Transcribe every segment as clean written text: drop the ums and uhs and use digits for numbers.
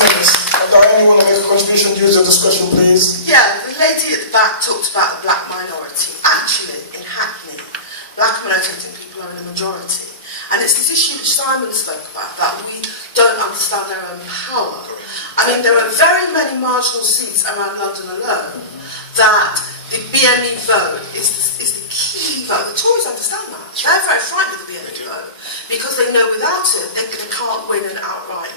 minutes. Anyone want to make a contribution during the discussion, please? Yeah, the lady at the back talked about the black minority. Actually, in Hackney, black and minority people are in a majority. And it's this issue which Simon spoke about, that we don't understand their own power. I mean, there are very many marginal seats around London alone that the BME vote is the key vote. The Tories understand that. They're very frightened of the BME vote because they know without it they can't win an outright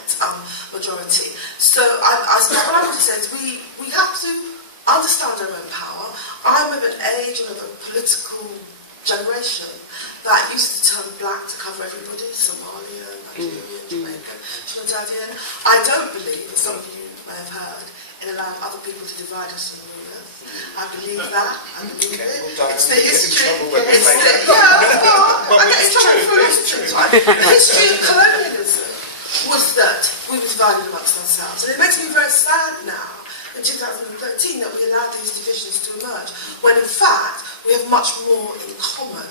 majority. So what I would say is we have to understand our own power. I'm of an age and of a political generation that used to turn black to cover everybody, Somalia, Nigerian, Jamaican, Trinidadian. I don't believe, as some of you may have heard, in allowing other people to divide us and rule us. I believe that. I believe it. It's the history. It's the, I get in trouble for history. The history of colonialism was that we were divided amongst ourselves. And it makes me very sad now, in 2013, that we allowed these divisions to emerge, when in fact we have much more in common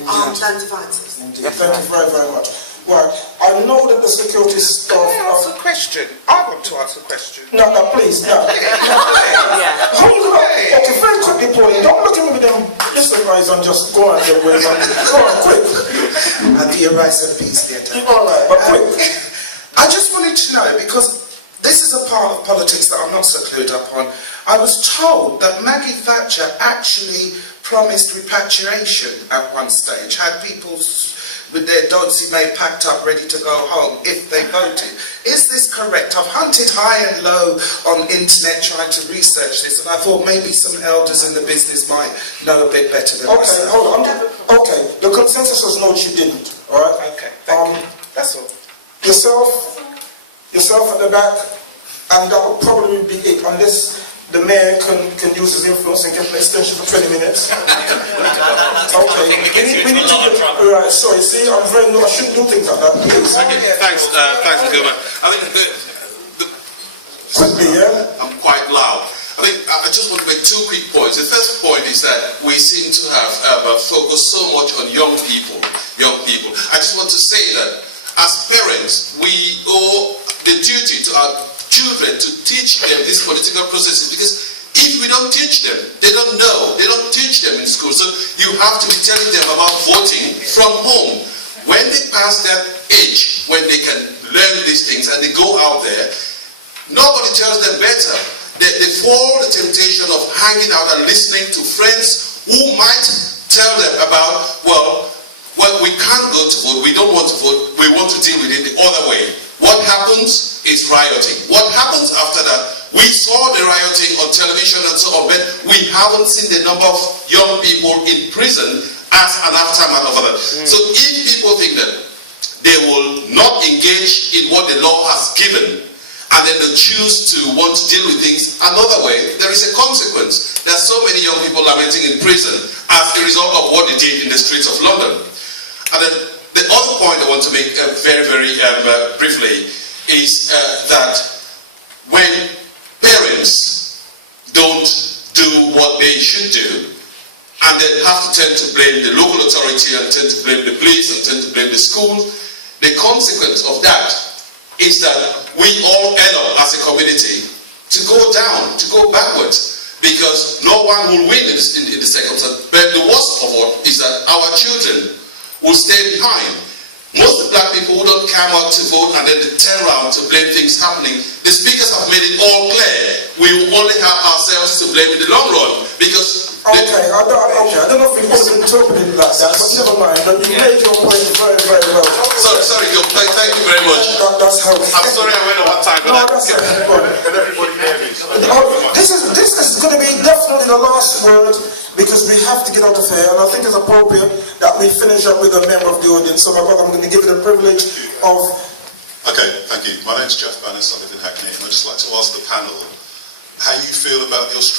than divides us. Indeed. Thank you very, very much. Right, I know that the security staff... Can I ask a question? I want to ask a question. No, please, no. Hold on. Okay, very quickly, Pauline. Don't look at me with them listen eyes and just go on your way. Go on, quick. And the rise of peace there. All right, but quick. I just wanted to know, because this is a part of politics that I'm not so clued up on. I was told that Maggie Thatcher actually promised repatriation at one stage, had people with their Dodsey May packed up ready to go home if they voted. Is this correct? I've hunted high and low on internet trying to research this, and I thought maybe some elders in the business might know a bit better than myself. Okay, hold on. Okay, the consensus was no, she didn't. All right? Okay, thank you. That's all. Yourself at the back, and that will probably be it, unless the mayor can use his influence and get an extension for 20 minutes. Okay, we need to get... Right, sorry, see, I shouldn't do things like that, please. Okay, thanks, Gilbert. I think Quickly, yeah? I'm quite loud. I think I just want to make two quick points. The first point is that we seem to have focused so much on young people. I just want to say that as parents, we owe the duty to our children to teach them these political processes, because if we don't teach them, they don't know. They don't teach them in school. So you have to be telling them about voting from home. When they pass that age, when they can learn these things and they go out there, nobody tells them better. They fall the temptation of hanging out and listening to friends who might tell them about, well, we can't go to vote, we don't want to vote, we want to deal with it the other way. What happens is rioting. What happens after that? We saw the rioting on television and so on, but we haven't seen the number of young people in prison as an aftermath of that. So if people think that they will not engage in what the law has given, and then they choose to want to deal with things another way, there is a consequence. There are so many young people lamenting in prison as a result of what they did in the streets of London. And then the other point I want to make very, very briefly is that when parents don't do what they should do, and then have to tend to blame the local authority and tend to blame the police and tend to blame the school, the consequence of that is that we all end up as a community to go down, to go backwards, because no one will win in the circumstance. But the worst of all is that our children will stay behind. Most of the black people who don't come out to vote and then they turn around to blame things happening, the speakers have made it all clear. We will only have ourselves to blame in the long run, because... Okay, I don't know if it was interpreted like that, but never mind. But you made your point very, very well. Sorry, thank you very much. That's how... I'm sorry I went over time, but no, that's it. Can everybody hear me? This is going to be definitely the last word, because we have to get out of here, and I think it's appropriate that we finish up with a member of the audience. So I'm going to give you the privilege of... Okay, thank you. My name's Jeff Bannis, I live in Hackney, and I'd just like to ask the panel how you feel about the Australian